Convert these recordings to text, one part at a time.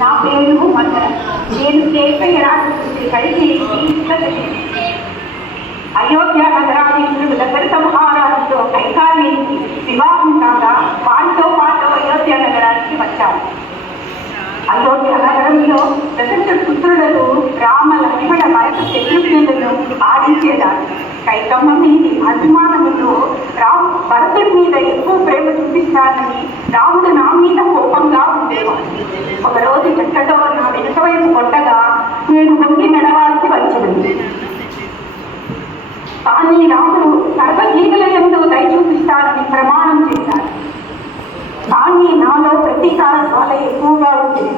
నా పేరు మందర. నేను కేకయ్య రాజపుత్రి అయోధ్య నగరాధీశుడు దశరథ మహారాజుతో కైకార్యానికి వివాహం కాగా వారితో పాటు అయోధ్య నగరానికి వచ్చాను. అయోధ్య నగరంలో దశరథ పుత్రులను రామ లక్ష్మణ భరత శత్రుఘ్నులను ఆడించేదాన్ని. కైకమ్మ మీది అభిమానముతో భరతుడి మీద ఎక్కువ ప్రేమ చూపిస్తానని రాముడు నా మీద కోపంగా ఉండేవాడు. ఒకరోజు చెక్కతో నా వెనుక వైపు కొట్టగా నేను వంగి నడవాల్సి వచ్చింది. కానీ రాముడు సర్వజీవుల యందు దయ చూపిస్తానని ప్రమాణం చేశాడు. కానీ నాలో ప్రతీకార జ్వాల ఎక్కువగా ఉంటుంది.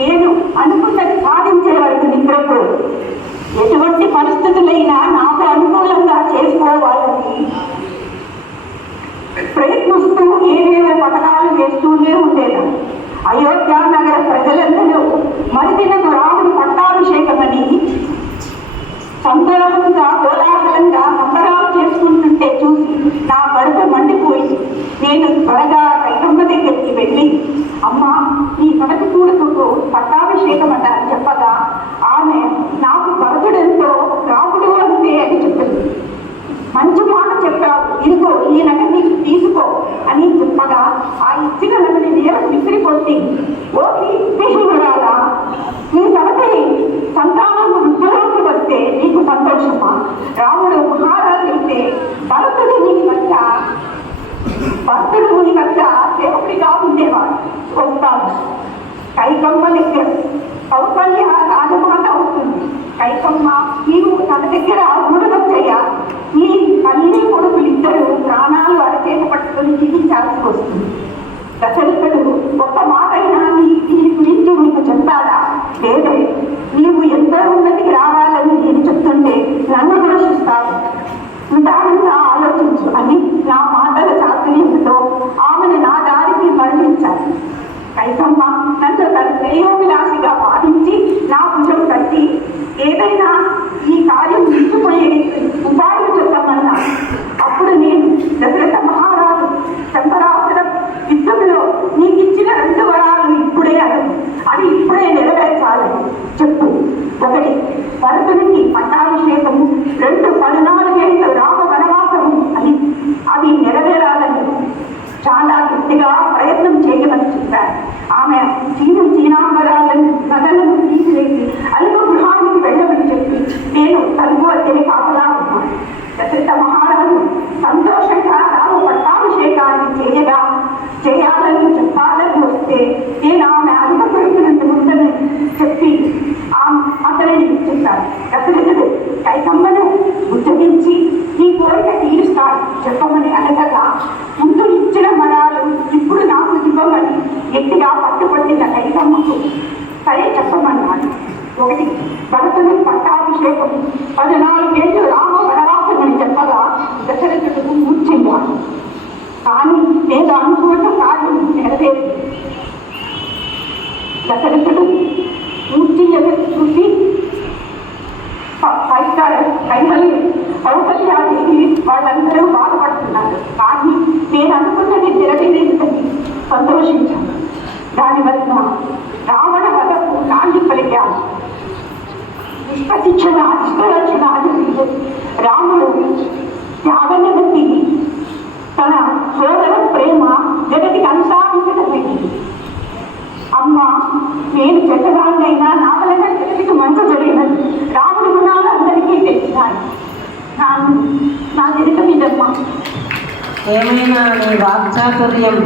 నేను అనుకున్నది సాధించే వరకు నిద్రపోదు. ఎటువంటి పరిస్థితులైనా నాకు అనుకూలంగా చేసుకోవాలని ప్రయత్నిస్తూ ఏవేవో పథకాలు వేస్తూనే ఉండేదాన్ని. అయోధ్య నగర ప్రజలందరూ మరిదినకు రాముడు పట్టాభిషేకమని సంతోషంగా కోలాహలంగా సంబరాలు చేసుకుంటుంటే చూసి నా కడుపు మండిపోయి నేను త్వరగా కైకమ్మ దగ్గరికి వెళ్ళి, అమ్మ నీ కడకు కూడుకు పట్టాభిషేకం అట అని చెప్పగా ఆమె నాకు భరతుడెంతో రాముడు అంతే అని చెప్పింది. మంచి మాట చెప్పావు, ఇదిగో ఈ నగ నీకు తీసుకో అని చెప్పగా ఆ ఇచ్చిన నగని నేల విసిరికొట్టి, ఓ విషయురాలా, నీ సవతి సంతానము వృద్ధిలోకి వస్తే నీకు సంతోషమా? రాముడు మహారాజు అయితే భరతుడు నీ వద్ద సేవకుడిగా ఉండేవాడు. వస్తాను. కైకమ్మ దగ్గర కౌసల్య రాజమాత అవుతుంది. కైకమ్మ నీవు తన దగ్గర ఊడగం చేయాలి. ఈ తల్లి కొడుకులిద్దరూ ప్రాణాలు అరచేత పట్టుకుని జీవించాల్సి వస్తుంది. దశరథుడు ఒక్క మాట అయినా దీని గురించి నీకు చెప్పాడా? లేదే, నీవు ఎంతో ఉన్నతికి రావాలని నేను చెప్తుంటే నన్ను దోషిస్తావు. నిదానంగా ఆలోచించు అని నా మాటల చాతుర్యంతో ఆమెను నా దారికి మరణించాలి. కైకమ్మ నన్ను తన శ్రేయోభిలాషిగా భావించి నా భుజం కట్టి ఏదైనా ఈ కార్యం నిలిచిపోయే ఉపాయం చెప్పమన్నా. అప్పుడు నేను దశరథ మహారాజు శంకరాసుర యుద్ధంలో నీకు ఇచ్చిన 2 వరాలు ఇప్పుడే అది ఇప్పుడే నెరవేర్చాలని చెప్పు. 1 భరతునికి పట్టాభిషేకము, 2 14 ఏళ్ళు రామ వనవాసము అని అది నెరవేరాలని చాలా గట్టిగా ప్రయత్నం చేయమని చెప్పారు. ఆమె చీనాంబరాలను నగలను తీసివేసి అల్ప గృహానికి వెళ్ళమని చెప్పి నేను తలుపు వద్దనే కాపలా ఉన్నాను. దశరథ మహారాజు సంతోషంగా రామ పట్టాభిషేకాన్ని చేయాలని చెప్పాలని వస్తే నేను ఆమె అల్ప కొడుకునందు ఉందని చెప్పి అతనిని చెప్పాను. దశరథుడు కైకమ్మను ఉద్యోగించి ఈ కోరిక తీరుస్తాడు చెప్పమని అనగా ముందు ఇచ్చిన వరాలు ఇప్పుడు నాకు ఇవ్వమని గట్టిగా పట్టుబట్టిన కైకమ్మకు సరే చెప్పమన్నాడు. 1 భరతుని పట్టాభిషేకం, 14 ఏళ్ళు రామ వనవాసమని చెప్పగా దశరథుడు మూర్ఛించాడు. కానీ నేను అనుకున్న కార్యం నెరవేరింది. దశరథుడు మూర్ఛించని చూసి కౌసల్యాదేవి వాళ్ళందరూ బాధపడుతున్నారు. కానీ నేను అనుకున్నది నెరవేరేదని సంతోషించాను. దానివల్ల రావణ వదకు నాంది పలికాను. నిష్పశిక్షణ ఇష్టరక్షణ రాముడు త్యాగనివృత్తి తన సోదర ప్రేమ జగతికి అంతా విసిటమైంది. అమ్మ నేను చెడ్డదాన్నైనా నా వలన జగతికి మంచి జరిగినది. రాముడి గుణాలు అందరికీ తెలిసినాయి. నా జగత మీదమ్మా ఏమైనా నీ వాక్చాతుర్యం